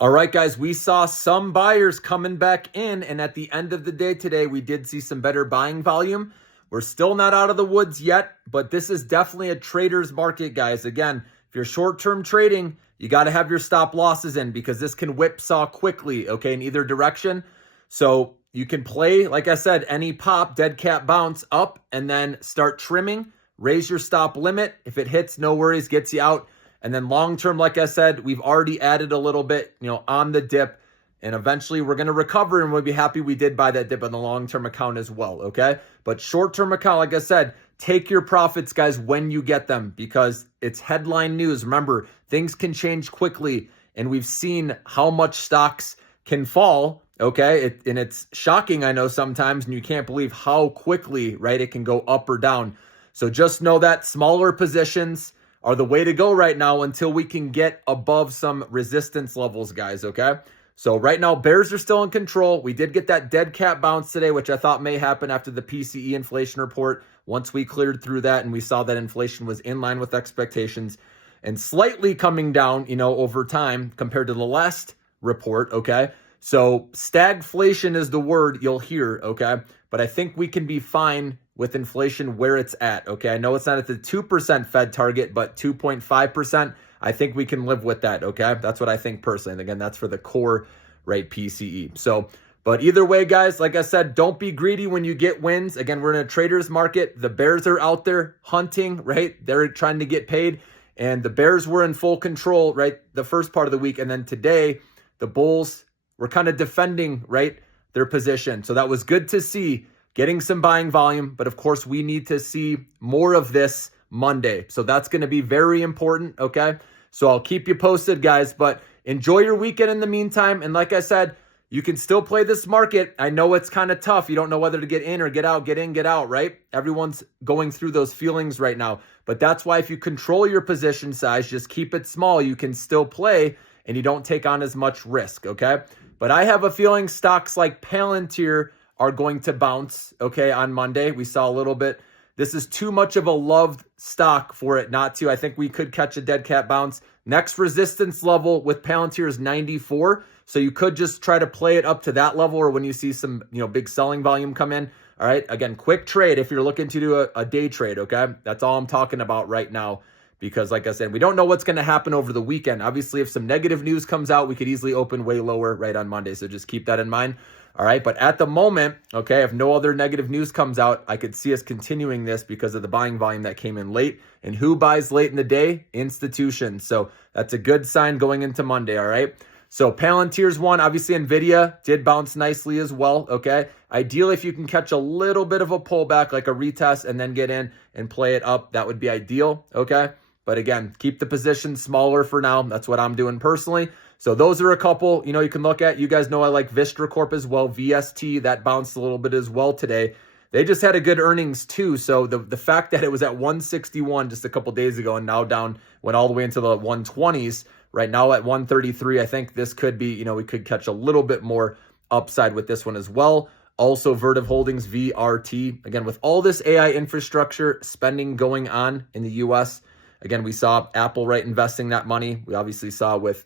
All right, guys, we saw some buyers coming back in, and at the end of the day today, we did see some better buying volume. We're still not out of the woods yet, but this is definitely a trader's market, guys. Again, if you're short-term trading, you got to have your stop losses in because this can whipsaw quickly, okay, in either direction. So you can play, like I said, any pop, dead cat bounce up, and then start trimming, raise your stop limit. If it hits, no worries, gets you out. And then long term, like I said, we've already added a little bit, on the dip. And eventually we're going to recover and we'll be happy we did buy that dip on the long-term account as well, okay? But short-term account, like I said, take your profits, guys, when you get them because it's headline news. Remember, things can change quickly and we've seen how much stocks can fall, okay? And it's shocking, I know, sometimes, and you can't believe how quickly, right, it can go up or down. So just know that smaller positions are the way to go right now until we can get above some resistance levels, guys, okay? So right now, bears are still in control. We did get that dead cat bounce today, which I thought may happen after the PCE inflation report. Once we cleared through that and we saw that inflation was in line with expectations and slightly coming down, over time compared to the last report, okay? So stagflation is the word you'll hear, okay? But I think we can be fine with inflation where it's at, okay? I know it's not at the 2% Fed target, but 2.5%, I think we can live with that, okay? That's what I think personally. And again, that's for the core, right, PCE. So, but either way, guys, like I said, don't be greedy when you get wins. Again, we're in a trader's market. The bears are out there hunting, right? They're trying to get paid. And the bears were in full control, right, the first part of the week. And then today, the bulls were kind of defending, right, their position. So that was good to see, getting some buying volume. But of course, we need to see more of this Monday. So that's going to be very important, okay? So I'll keep you posted, guys. But enjoy your weekend in the meantime. And like I said, you can still play this market. I know it's kind of tough. You don't know whether to get in or get out, get in, get out, right? Everyone's going through those feelings right now. But that's why if you control your position size, just keep it small, you can still play and you don't take on as much risk, okay? But I have a feeling stocks like Palantir are going to bounce, okay, on Monday. We saw a little bit. This is too much of a loved stock for it not to. I think we could catch a dead cat bounce. Next resistance level with Palantir is 94. So you could just try to play it up to that level or when you see some, big selling volume come in. All right. Again, quick trade if you're looking to do a day trade, okay? That's all I'm talking about right now. Because like I said, we don't know what's going to happen over the weekend. Obviously, if some negative news comes out, we could easily open way lower right on Monday. So just keep that in mind. All right. But at the moment, okay, if no other negative news comes out, I could see us continuing this because of the buying volume that came in late. And who buys late in the day? Institutions. So that's a good sign going into Monday. All right. So Palantir's one. Obviously, NVIDIA did bounce nicely as well. Okay. Ideally, if you can catch a little bit of a pullback, like a retest, and then get in and play it up, that would be ideal. Okay. But again, keep the position smaller for now. That's what I'm doing personally. So those are a couple, you can look at. You guys know I like Vistra Corp as well. VST, that bounced a little bit as well today. They just had a good earnings too. So the fact that it was at 161 just a couple days ago and now down, went all the way into the 120s, right now at 133, I think this could be, we could catch a little bit more upside with this one as well. Also, Vertiv Holdings, VRT. Again, with all this AI infrastructure spending going on in the U.S., again, we saw Apple, right, investing that money. We obviously saw with,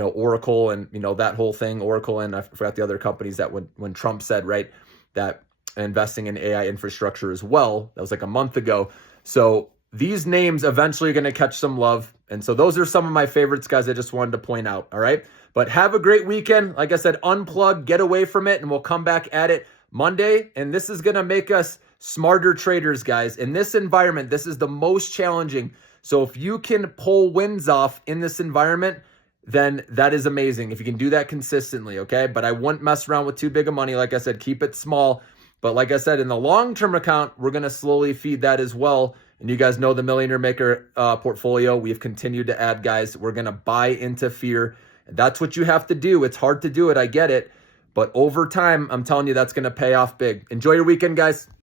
Oracle and, that whole thing, Oracle, and I forgot the other companies that when Trump said, right, that investing in AI infrastructure as well, that was like a month ago. So these names eventually are going to catch some love. And so those are some of my favorites, guys. I just wanted to point out. All right. But have a great weekend. Like I said, unplug, get away from it, and we'll come back at it Monday. And this is going to make us smarter traders, guys. In this environment, this is the most challenging. So if you can pull wins off in this environment, then that is amazing. If you can do that consistently, okay? But I wouldn't mess around with too big of money. Like I said, keep it small. But like I said, in the long-term account, we're going to slowly feed that as well. And you guys know the Millionaire Maker portfolio. We've continued to add, guys. We're going to buy into fear. And that's what you have to do. It's hard to do it. I get it. But over time, I'm telling you, that's going to pay off big. Enjoy your weekend, guys.